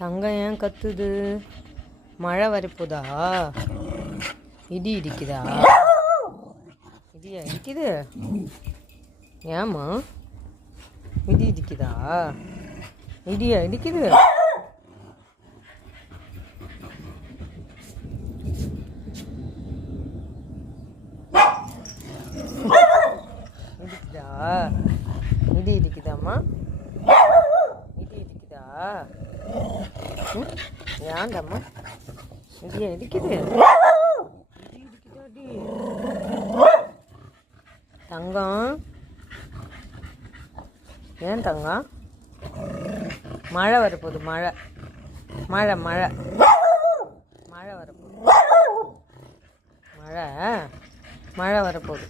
தங்கம் ஏன் கத்துது? மழை வரப்போதா? இடி இடிக்குதா? இடியா இடிக்குது? ஏம்மா இடி இடிக்குதா? இடியா இடிக்குது? இடிக்குதா? இடி இடிக்குதாம்மா? இடி இடிக்குதா? ஏன்டாம்மா இடியா இடிக்குது? இடி இடிக்குதாடி தங்கம்? ஏன் தங்கம்? மழை வரப்போகுது. மழை மழை மழை மழை வரப்போகுது. மழை மழை வரப்போகுது.